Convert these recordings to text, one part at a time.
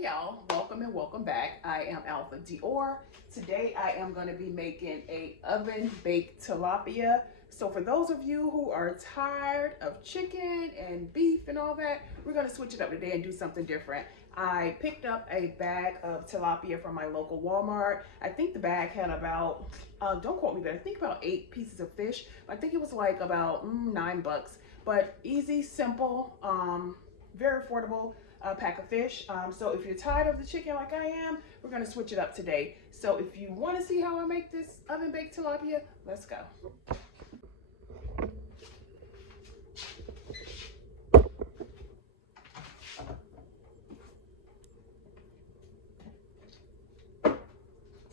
Hey y'all, welcome and welcome back. I am Alphadior. Today I am going to be making a oven baked tilapia. So for those of you who are tired of chicken and beef and all that, we're going to switch it up today and do something different. I picked up a bag of tilapia from my local Walmart. I think the bag had about, don't quote me, but I think about 8 pieces of fish. I think it was like about $9, but easy, simple, very affordable. Pack of fish. So if you're tired of the chicken like I am, we're going to switch it up today. So if you want to see how I make this oven baked tilapia, let's go.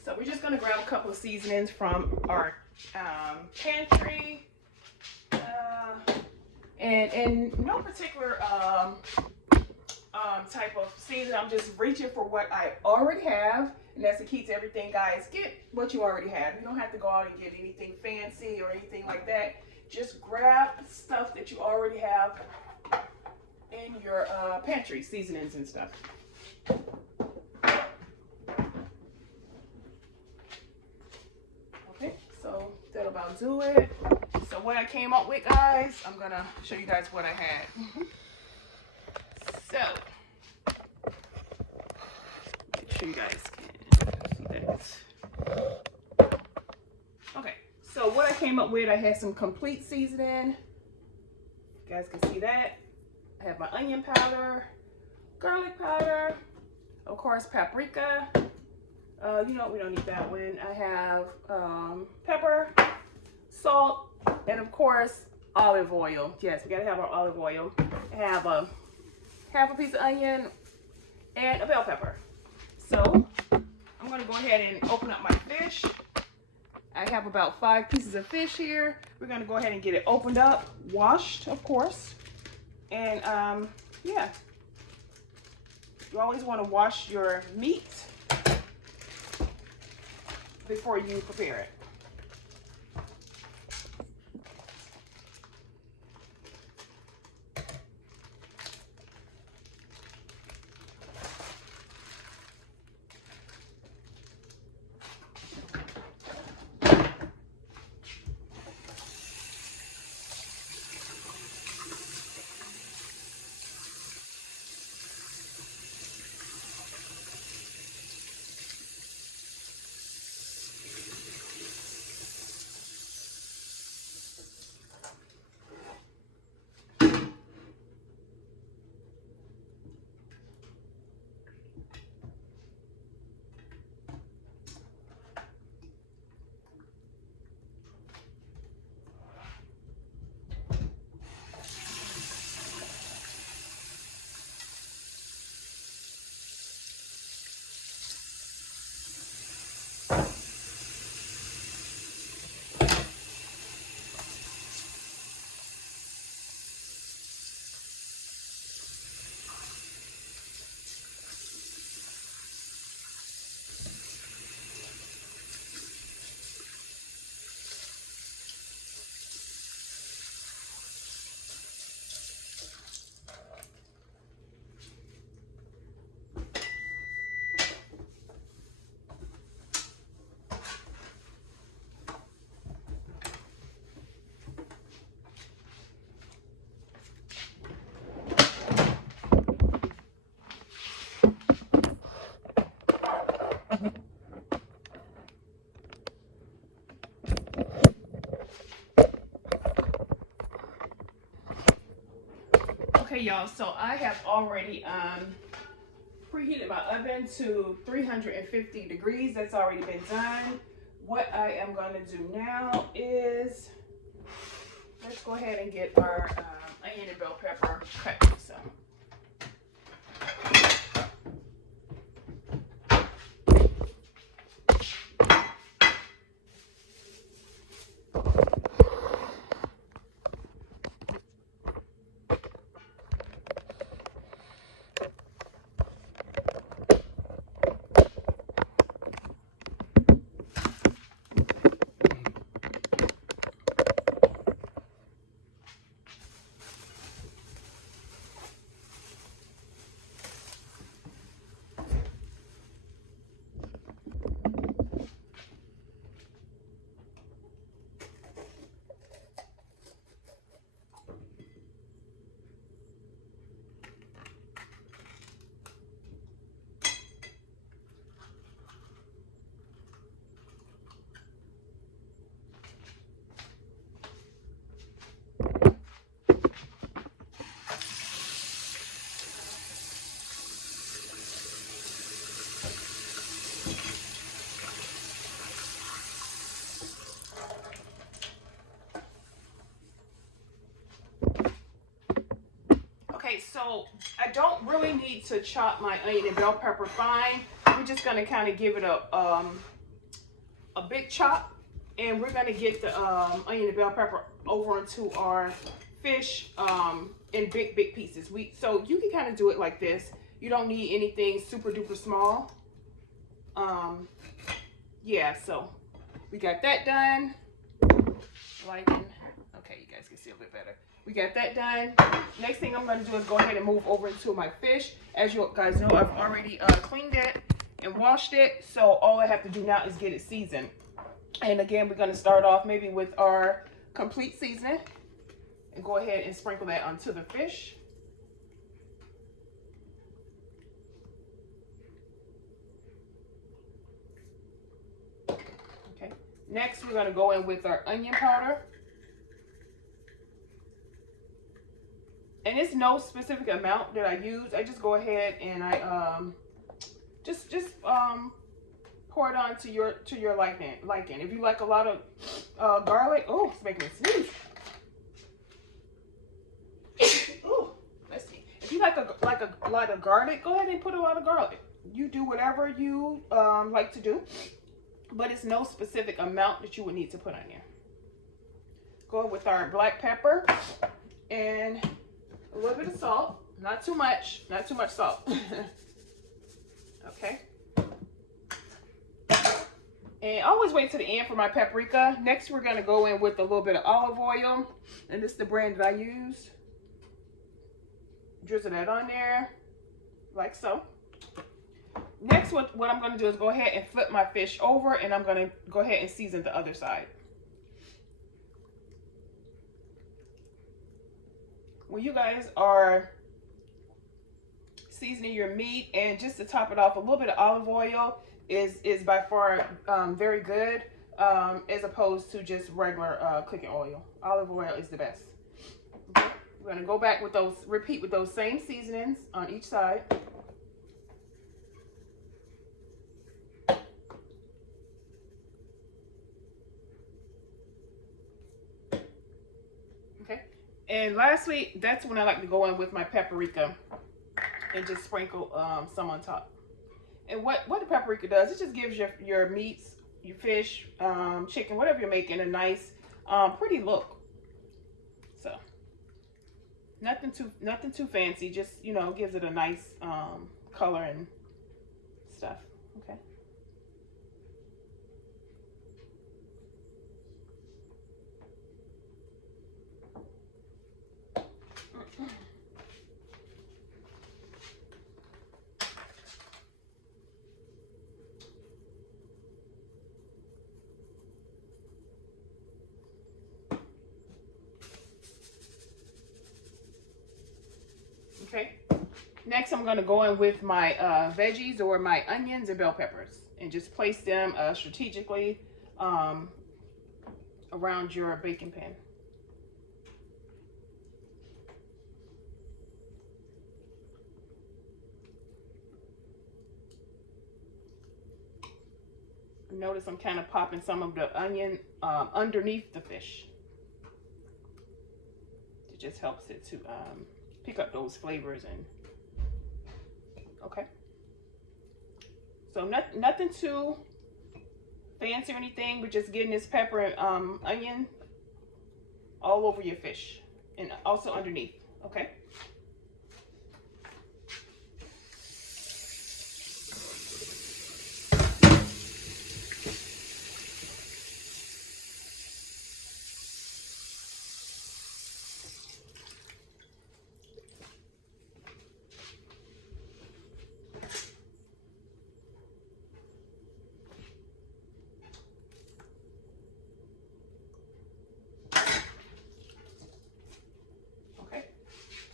So we're just going to grab a couple of seasonings from our pantry. And in no particular type of season, I'm just reaching for what I already have, and that's the key to everything, guys. Get what you already have. You don't have to go out and get anything fancy or anything like that. Just grab stuff that you already have in your pantry, seasonings and stuff. Okay, so that'll about do it. So what I came up with, guys, I'm gonna show you guys what I had. So make sure you guys can see that. Okay, so what I came up with, I had some complete seasoning. You guys can see that. I have my onion powder, garlic powder, of course paprika. You know, we don't need that one. I have pepper, salt, and of course olive oil. Yes, we gotta have our olive oil. I have half a piece of onion and a bell pepper. So I'm going to go ahead and open up my fish. I have about 5 pieces of fish here. We're going to go ahead and get it opened up, washed, of course. And yeah, you always want to wash your meat before you prepare it. Okay, y'all, so I have already preheated my oven to 350 degrees. That's already been done. What I am going to do now is, let's go ahead and get our onion and bell pepper cut. So. I don't really need to chop my onion and bell pepper fine. We're just gonna kind of give it a big chop, and we're gonna get the onion and bell pepper over into our fish in big pieces. So you can kind of do it like this. You don't need anything super duper small. Yeah, so we got that done. Okay, you guys can see a bit better. We got that done. Next thing I'm going to do is go ahead and move over into my fish. As you guys know, I've already cleaned it and washed it. So all I have to do now is get it seasoned. And again, we're going to start off maybe with our complete seasoning. And go ahead and sprinkle that onto the fish. Okay. Next, we're going to go in with our onion powder. And it's no specific amount that I use. I just go ahead and I just pour it on to your liking. If you like a lot of garlic, oh, it's making me sneeze. Oh, let's see. If you like a lot of garlic, go ahead and put a lot of garlic. You do whatever you like to do, but it's no specific amount that you would need to put on there. Go with our black pepper and a little bit of salt, not too much salt. Okay. And always wait to the end for my paprika. Next, we're gonna go in with a little bit of olive oil, and this is the brand that I use. Drizzle that on there, like so. Next, what I'm gonna do is go ahead and flip my fish over, and I'm gonna go ahead and season the other side. When you guys are seasoning your meat, and just to top it off, a little bit of olive oil is by far very good, as opposed to just regular cooking oil. Olive oil is the best. Okay. We're gonna go back with repeat with those same seasonings on each side. And lastly, that's when I like to go in with my paprika and just sprinkle some on top. And what the paprika does, it just gives your meats, your fish, chicken, whatever you're making, a nice, pretty look. So nothing too fancy, just, you know, gives it a nice color and stuff. Okay. Okay, next I'm going to go in with my veggies, or my onions and bell peppers, and just place them strategically around your baking pan. Notice I'm kind of popping some of the onion underneath the fish. It just helps it to pick up those flavors. And okay, so nothing too fancy or anything, but just getting this pepper and onion all over your fish and also underneath. Okay.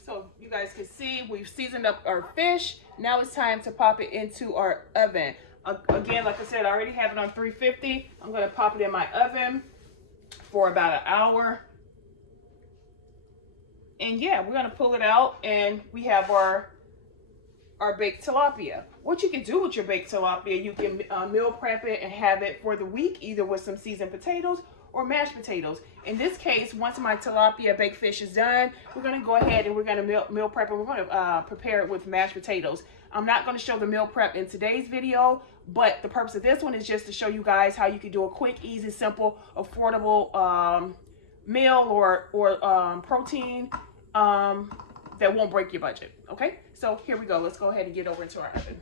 So you guys can see we've seasoned up our fish. Now it's time to pop it into our oven. Again, like I said, I already have it on 350. I'm going to pop it in my oven for about an hour. And yeah, we're going to pull it out, and we have our baked tilapia. What you can do with your baked tilapia, you can meal prep it and have it for the week, either with some seasoned potatoes or mashed potatoes. In this case, once my tilapia baked fish is done, we're going to go ahead and we're going to meal prep, and we're going to prepare it with mashed potatoes. I'm not going to show the meal prep in today's video, but the purpose of this one is just to show you guys how you can do a quick, easy, simple, affordable meal or protein that won't break your budget. Okay, so here we go. Let's go ahead and get over into our oven.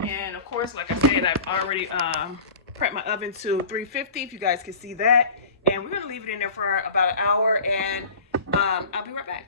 And of course, like I said, I've already prepped my oven to 350, if you guys can see that. And we're going to leave it in there for about an hour, and I'll be right back.